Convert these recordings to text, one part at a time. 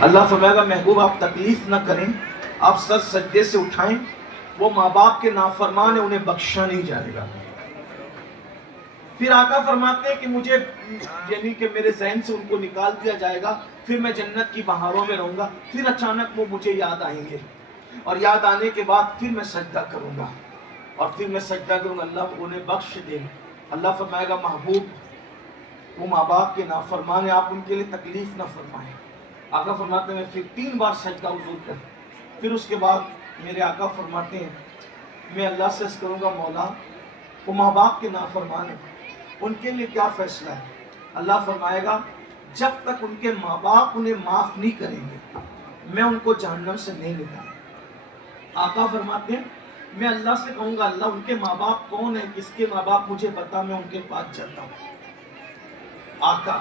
اللہ فرمائے گا محبوب آپ تکلیف نہ کریں، آپ سر سجدے سے اٹھائیں، وہ ماں باپ کے نافرمان ہیں انہیں بخشا نہیں جائے گا۔ پھر آقا فرماتے ہیں کہ مجھے یعنی کہ میرے ذہن سے ان کو نکال دیا جائے گا، پھر میں جنت کی بہاروں میں رہوں گا، پھر اچانک وہ مجھے یاد آئیں گے، اور یاد آنے کے بعد پھر میں سجدہ کروں گا، اور پھر میں سجدہ کروں گا، اللہ انہیں بخش دے۔ اللہ فرمائے گا محبوب وہ ماں باپ کے نافرمان ہیں، آپ ان کے لیے تکلیف نہ فرمائیں۔ آقا فرماتے ہیں میں پھر 3 بار سجدہ حضور کر، پھر اس کے بعد میرے آقا فرماتے ہیں میں اللہ سے عرض کروں گا مولا وہ ماں باپ کے نافرمان ہیں، ان کے لیے کیا فیصلہ ہے؟ اللہ فرمائے گا جب تک ان کے ماں باپ انہیں معاف نہیں کریں گے میں ان کو جہنم سے نہیں نکالوں گا۔ آقا فرماتے ہیں میں اللہ سے کہوں گا اللہ ان کے ماں باپ کون ہیں، کس کے ماں باپ مجھے بتا، میں ان کے پاس جاتا ہوں۔ آقا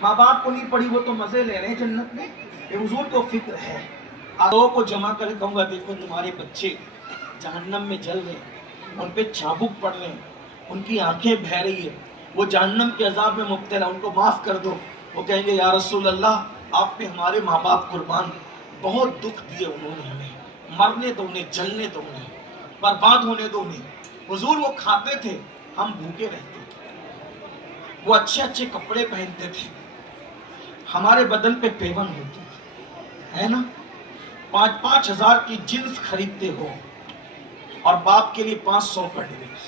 ماں باپ کو نہیں پڑھی وہ تو مزے لے رہے ہیں جنت میں، یہ حضور کو فکر ہے۔ لوگوں کو جمع کر کہوں گا دیکھو تمہارے بچے جہنم میں جل رہے ہیں، ان پہ چابک پڑ رہے ہیں، ان کی آنکھیں بہہ رہی ہے، وہ جہنم کے عذاب میں مبتلا، ان کو معاف کر دو۔ وہ کہیں گے یا رسول اللہ آپ پہ ہمارے ماں باپ قربان، بہت دکھ دیے انہوں نے ہمیں، مرنے دو انہیں، جلنے دو انہیں، برباد ہونے دو انہیں۔ حضور وہ کھاتے تھے ہم بھوکے رہتے تھے، وہ اچھے اچھے کپڑے پہنتے تھے، ہمارے بدن پہ پیون ہوتے تھے، ہے نا؟ 5-5 ہزار کی جنس خریدتے ہو اور باپ کے لیے 500 کا ڈریس۔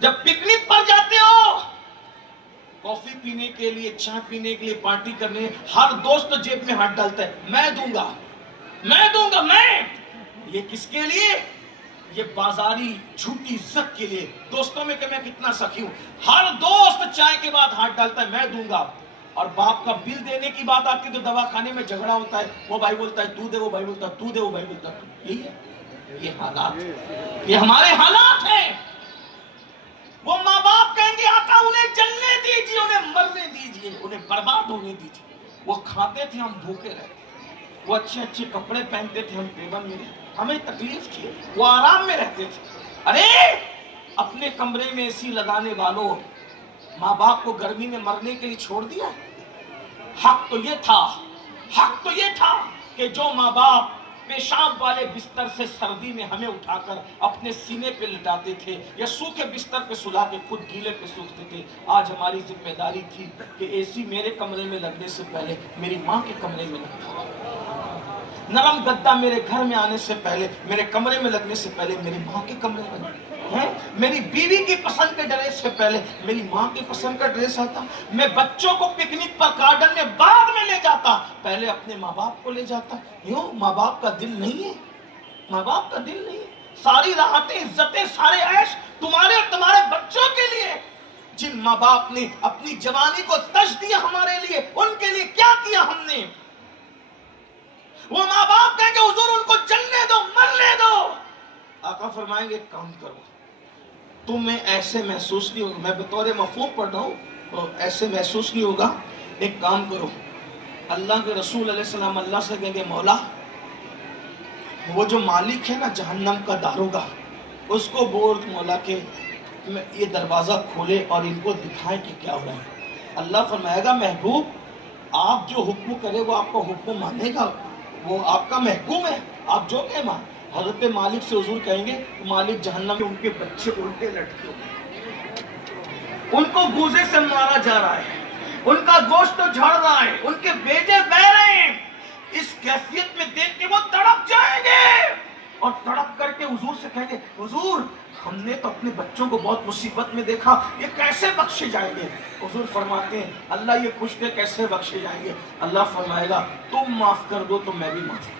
جب پکنک پر جاتے ہو کافی پینے کے لیے، چائے پینے کے لیے، پارٹی کرنے، ہر دوست جیب میں ہاتھ ڈالتا ہے میں دوں گا میں دوں گا میں، یہ کس کے لیے؟ یہ بازاری جھوٹی عزت کے لیے، دوستوں میں کہ میں کتنا سخی ہوں، ہر دوست چائے کے بعد ہاتھ ڈالتا ہے میں دوں گا، اور باپ کا بل دینے کی بات آتی ہے تو دواخانے میں جھگڑا ہوتا ہے، وہ بھائی بولتا ہے تو دے، وہ بھائی بولتا ہے تو دے، وہ بھائی بولتا ہے تو۔ یہی ہے یہ حالات، یہ ہمارے حالات ہیں۔ وہ ماں باپ کہیں گے آقا انہیں جلنے دیجئے، انہیں مرنے دیجئے، انہیں برباد ہونے دیجئے۔ وہ کھاتے تھے ہم بھوکے رہتے، وہ اچھے اچھے کپڑے پہنتے تھے ہم پیون میں رہتے، ہمیں تکلیف تھی، وہ آرام میں رہتے تھے۔ ارے اپنے کمرے میں اے سی لگانے والوں، ماں باپ کو گرمی میں مرنے کے لیے چھوڑ دیا۔ حق تو یہ تھا کہ جو ماں باپ پیشاب والے بستر سے سردی میں ہمیں اٹھا کر اپنے سینے پہ لٹاتے تھے یا سوکھے بستر پہ سلا کے خود گیلے پہ سوکھتے تھے، آج ہماری ذمہ داری تھی کہ اے سی میرے کمرے میں لگنے سے پہلے میری ماں کے کمرے میں لگتا، نرم گدا میرے گھر میں آنے سے پہلے، میرے کمرے میں لگنے سے پہلے میری ماں کے کمرے میں لگتا، میری بیوی کی پسند کے ڈریس سے پہلے میری ماں کی پسند کا ڈریس آتا، میں بچوں کو پکنک پر گارڈن میں بعد میں لے جاتا، پہلے اپنے ماں باپ کو لے جاتا۔ یوں ماں باپ کا دل نہیں ہے، ماں باپ کا دل نہیں ہے، ساری راحتیں عزتیں سارے عیش تمہارے اور تمہارے بچوں کے لیے۔ جن ماں باپ نے اپنی جوانی کو تج دیا ہمارے لیے، ان کے لیے کیا کیا ہم نے؟ وہ ماں باپ کہیں گے حضور ان کو جلنے دو، مرنے دو۔ آقا فرمائیں گے ایک کام کرو، تمہیں ایسے محسوس نہیں ہوگا، میں بطور مفہوم پڑھ رہا ہوں تو ایسے محسوس نہیں ہوگا، ایک کام کرو، اللہ کے رسول علیہ السلام اللہ سے کہیں گے مولا وہ جو مالک ہے نا جہنم کا داروغہ، اس کو بول مولا کہ یہ دروازہ کھولے اور ان کو دکھائیں کہ کیا ہو رہا ہے۔ اللہ فرمائے گا محبوب آپ جو حکم کرے وہ آپ کا حکم مانے گا، وہ آپ کا محکوم ہے، آپ جو کہ مان۔ حضرت مالک سے حضور کہیں گے مالک جہنم میں ان کے بچے الٹے لٹکے ہوئے، ان کو گوزے سے مارا جا رہا ہے، ان کا گوشت جھڑ رہا ہے، ان کے بیجے بہ رہے ہیں، اس کیفیت میں دیکھ کے وہ تڑپ جائیں گے اور تڑپ کر کے حضور سے کہیں گے حضور ہم نے تو اپنے بچوں کو بہت مصیبت میں دیکھا، یہ کیسے بخشے جائیں گے؟ حضور فرماتے ہیں اللہ یہ پوچھتے کیسے بخشے جائیں گے؟ اللہ فرمائے گا تم معاف کر دو تو میں بھی معاف کر دوں۔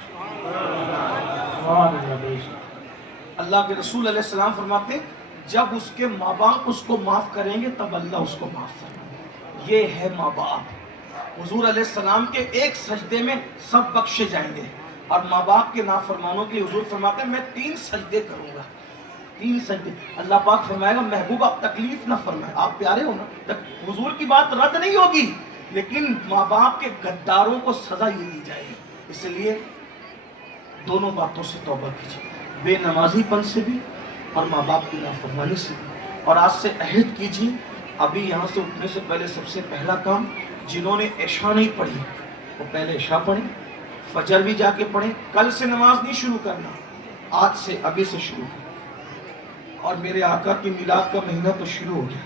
اللہ کے رسول علیہ السلام فرماتے ہیں جب اس کے ماں باپ اس کو معاف کریں گے تب اللہ اس کو معاف کرے گا، یہ ہے ماں باپ۔ حضور علیہ السلام کے ایک سجدے میں سب بخشے جائیں گے، اور ماں باپ کے نافرمانوں کے لیے حضور فرماتے ہیں میں 3 سجدے کروں گا، 3 سجدے۔ اللہ پاک فرمائے گا محبوب آپ تکلیف نہ فرمائے، آپ پیارے ہو نا، حضور کی بات رد نہیں ہوگی، لیکن ماں باپ کے غداروں کو سزا یہ دی جائے گی، اس لیے دونوں باتوں سے توبہ کیجیے، بے نمازی پن سے بھی اور ماں باپ کی نافرمانی سے بھی، اور آج سے عہد کیجیے ابھی یہاں سے اٹھنے سے پہلے سب سے پہلا کام جنہوں نے عشاء نہیں پڑھی وہ پہلے عشاء پڑھیں، فجر بھی جا کے پڑھیں. کل سے نماز نہیں شروع کرنا، آج سے ابھی سے شروع. اور میرے آقا کی میلاد کا مہینہ تو شروع ہو گیا.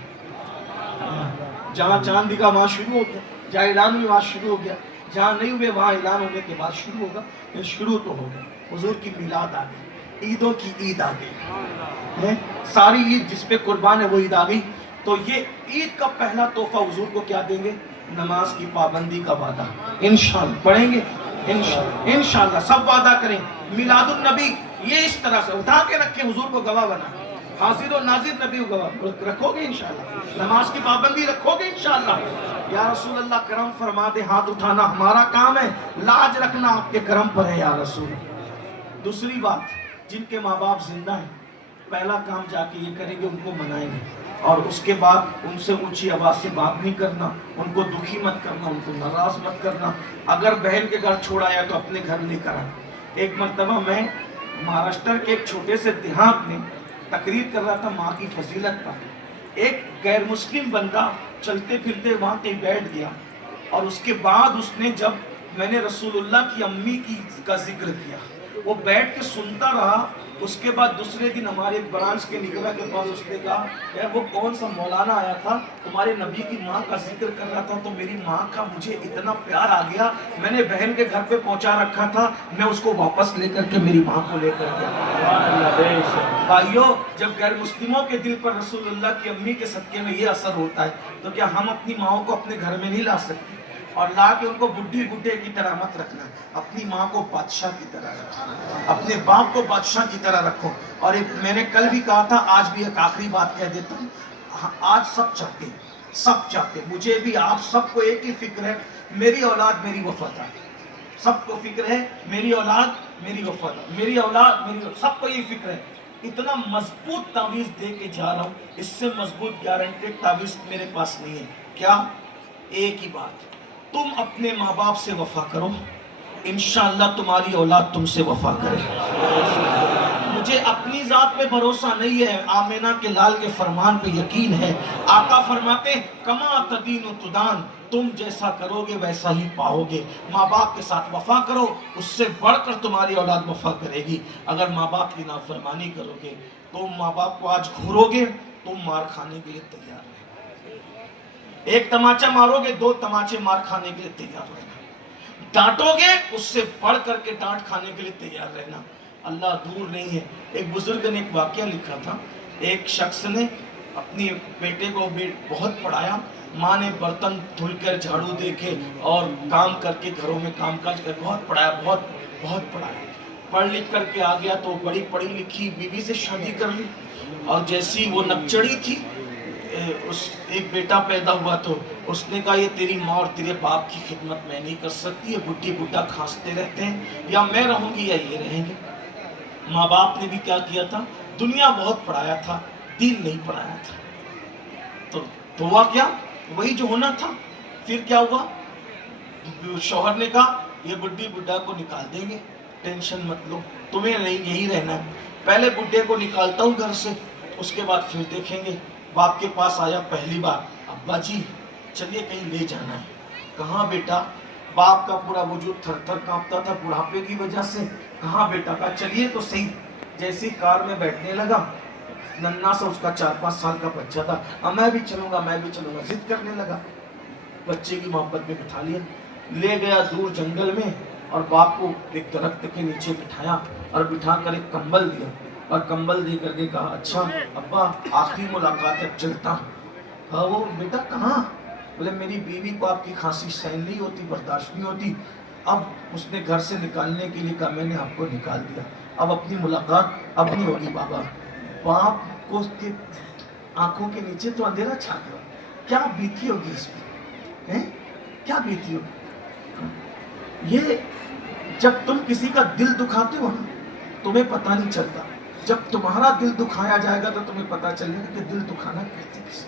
جہاں چاند دکھا وہاں شروع ہو گیا، جہاں اعلان ہوئی وہاں شروع ہو گیا، جہاں نہیں ہوئے وہاں اعلان ہونے کے بعد شروع ہوگا. یہ شروع تو ہو گیا. حضور کی میلاد آ گئی، عیدوں کی عید آ گئی. ساری عید جس پہ قربان ہے وہ عید آ گئی. تو یہ عید کا پہلا تحفہ حضور کو کیا دیں گے؟ نماز کی پابندی کا وعدہ. انشاءاللہ پڑھیں گے، انشاءاللہ سب وعدہ کریں. میلاد النبی یہ اس طرح سے اٹھا کے رکھیں، حضور کو گواہ بنا. حاضر و ناظر نبی کو گواہ رکھو گے انشاءاللہ. نماز کی پابندی رکھو گے انشاءاللہ. یا رسول اللہ کرم فرما دے. ہاتھ اٹھانا ہمارا کام ہے، لاج رکھنا آپ کے کرم پر ہے یا رسول. دوسری بات، جن کے ماں باپ زندہ ہیں پہلا کام جا کے یہ کریں گے، ان کو منائیں گے. اور اس کے بعد ان سے اونچی آواز سے بات نہیں کرنا، ان کو دکھی مت کرنا، ان کو ناراض مت کرنا. اگر بہن کے گھر چھوڑ آیا تو اپنے گھر لے کر آئے. ایک مرتبہ میں مہاراشٹر کے ایک چھوٹے سے دیہات میں تقریر کر رہا تھا ماں کی فضیلت پر. ایک غیر مسلم بندہ چلتے پھرتے وہاں کہیں بیٹھ گیا، اور اس کے بعد اس نے جب میں نے رسول اللہ کی امی کا ذکر کیا، وہ بیٹھ کے سنتا رہا. اس کے بعد دوسرے دن ہمارے برانچ کے نگراں کے پاس اس نے کہا یار وہ کون سا مولانا آیا تھا تمہارے نبی کی ماں کا ذکر کر رہا تھا، تو میری ماں کا مجھے اتنا پیار آ گیا، میں نے بہن کے گھر پہ پہنچا رکھا تھا، میں اس کو واپس لے کر کے میری ماں کو لے کر گیا. بھائیو، جب غیر مسلموں کے دل پر رسول اللہ کی امی کے صدقے میں یہ اثر ہوتا ہے تو کیا ہم اپنی ماں کو اپنے گھر میں نہیں لا سکتے؟ اور لا کے ان کو بڈھی بڈھے کی طرح مت رکھنا، اپنی ماں کو بادشاہ کی طرح رکھو، اپنے باپ کو بادشاہ کی طرح رکھو. اور ایک میں نے کل بھی کہا تھا، آج بھی ایک آخری بات کہہ دیتا ہوں. آج سب چاہتے مجھے بھی آپ سب کو ایک ہی فکر ہے، میری اولاد میری وفادار. سب کو فکر ہے میری اولاد میری وفادار، میری اولاد میری، سب کو یہی فکر ہے. اتنا مضبوط تعویذ دے کے جا رہا ہوں، اس سے مضبوط گارنٹیڈ تعویذ میرے پاس نہیں ہے. کیا؟ ایک ہی بات، تم اپنے ماں باپ سے وفا کرو، انشاءاللہ تمہاری اولاد تم سے وفا کرے. مجھے اپنی ذات پہ بھروسہ نہیں ہے، آمینہ کے لال کے فرمان پہ یقین ہے. آقا فرماتے ہیں کما تدین تدان، تم جیسا کرو گے ویسا ہی پاؤ گے. ماں باپ کے ساتھ وفا کرو، اس سے بڑھ کر تمہاری اولاد وفا کرے گی. اگر ماں باپ کی نافرمانی کرو گے، تم ماں باپ کو آج گھورو گے، تم مار کھانے کے لیے تیار رہے. ایک تماچا مارو گے، دو تماچے مار کھانے کے لیے تیار رہنا. ڈانٹو گے، اس سے بڑھ کر کے ڈانٹ کھانے کے لیے تیار رہنا. اللہ دور نہیں ہے. ایک بزرگ نے ایک واقعہ لکھا تھا، ایک شخص نے اپنی بیٹے کو بہت پڑھایا. ماں نے برتن دھل کر جھاڑو دے کے اور کام کر کے گھروں میں کام کاج کر بہت پڑھایا، بہت پڑھایا. پڑھ لکھ کر کے آ گیا تو بڑی پڑھی لکھی بیوی سے شادی کر لی. اور جیسی وہ نکچڑی تھی، ایک بیٹا پیدا ہوا تو اس نے کہا یہ تیری ماں اور تیرے باپ کی خدمت میں نہیں کر سکتی، یہ بڈھی بڈھا کھانستے رہتے ہیں، یا میں رہوں گی یا یہ رہیں گے. ماں باپ نے بھی کیا کیا تھا، دنیا بہت پڑھایا تھا، دین نہیں پڑھایا تھا. تو ہوا کیا، وہی جو ہونا تھا. پھر کیا ہوا، شوہر نے کہا یہ بڈھی بڈھا کو نکال دیں گے، ٹینشن مت لو، تمہیں نہیں یہی رہنا ہے. پہلے بڈھے کو نکالتا ہوں گھر سے، اس کے بعد پھر دیکھیں گے. باپ کے پاس آیا پہلی بار، ابا جی چلیے کہیں لے جانا ہے. کہاں بیٹا؟ باپ کا پورا وجود تھر تھر کانپتا تھا بڑھاپے کی وجہ سے. کہاں بیٹا؟ کہا چلیے تو صحیح. جیسی کار میں بیٹھنے لگا، ننھا سا اس کا 4-5 سال کا بچہ تھا، میں بھی چلوں گا میں بھی چلوں گا، ضد کرنے لگا. بچے کی محبت میں بٹھا لیا، لے گیا دور جنگل میں، اور باپ کو ایک درخت کے نیچے بٹھایا اور بٹھا کر ایک کمبل دیا، اور کمبل دے کر کے کہا اچھا ابا آخری ملاقات ہے، چلتا. ہاں وہ بیٹا کہاں؟ بولے میری بیوی کو آپ کی کھانسی سہن نہیں ہوتی، برداشت نہیں ہوتی. اب اس نے گھر سے نکالنے کے لیے کہا، میں نے آپ کو نکال دیا، اب اپنی ملاقات اب نہیں ہوگی بابا. باپ کو اس کے آنکھوں کے نیچے تو اندھیرا چھا گیا. کیا بیتی ہوگی اس پہ، کیا بیتی ہوگی. یہ جب تم کسی کا دل دکھاتے ہو نا، تمہیں پتہ نہیں چلتا. جب تمہارا دل دکھایا جائے گا تو تمہیں پتہ چلے گا کہ دل دکھانا کہتے کسی.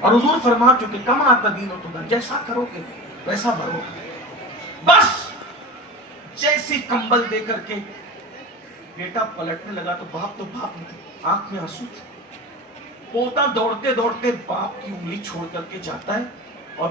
اور حضور فرما چکے کما تدین تدان، جیسا کرو گے ویسا بھرو. بس جیسی کمبل دے کر کے بیٹا پلٹنے لگا تو باپ نہیں، آنکھ میں آنسو تھے. پوتا دوڑتے دوڑتے باپ کی انگلی چھوڑ کر کے جاتا ہے اور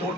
2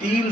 3